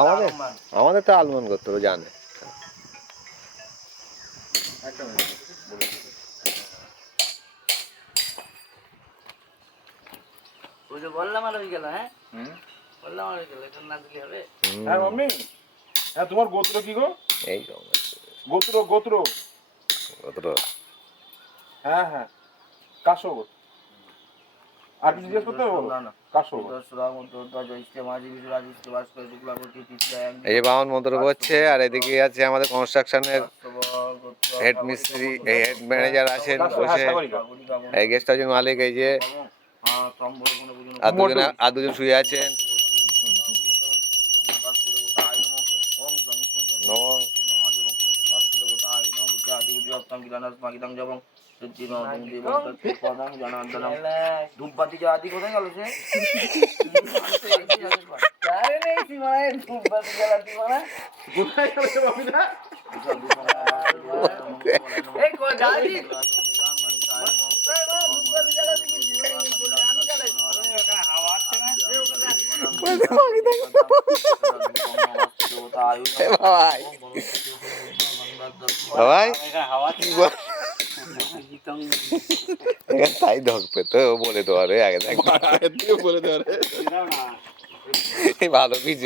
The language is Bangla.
আমাদের আমাদের তো আলমন্ড গোত্র জানে। বললাম আর হয়ে গেল। হ্যাঁ বললাম আর হয়ে গেল, এটা না দিলে হবে? হ্যাঁ মাম্মি, হ্যাঁ তোমার গোত্র কি গো? এই গোত্র গোত্র গোত্র হ্যাঁ হ্যাঁ কাশো। আর কিছু জিজ্ঞেস করতে হবে? কাশো। এই যে বামন মন্ত্র করছে, আর এদিকে আছে আমাদের কনস্ট্রাকশনের হেড মিস্ত্রি, এই হেড ম্যানেজার আছেন বসে, এই গেস্ট হাউসের মালিক এই যে, আর দুজন শুয়ে আছেন। ধূপবাতি জ্বালাতি কোথায় গেল সে? ধূপবাতি জ্বালাতি মানে কোথায় গেল বাপিদা? বাবাই তাই ঢকবে তো, বলে দেওয়ারে আগে বলে দেওয়ারে ভালো কিছু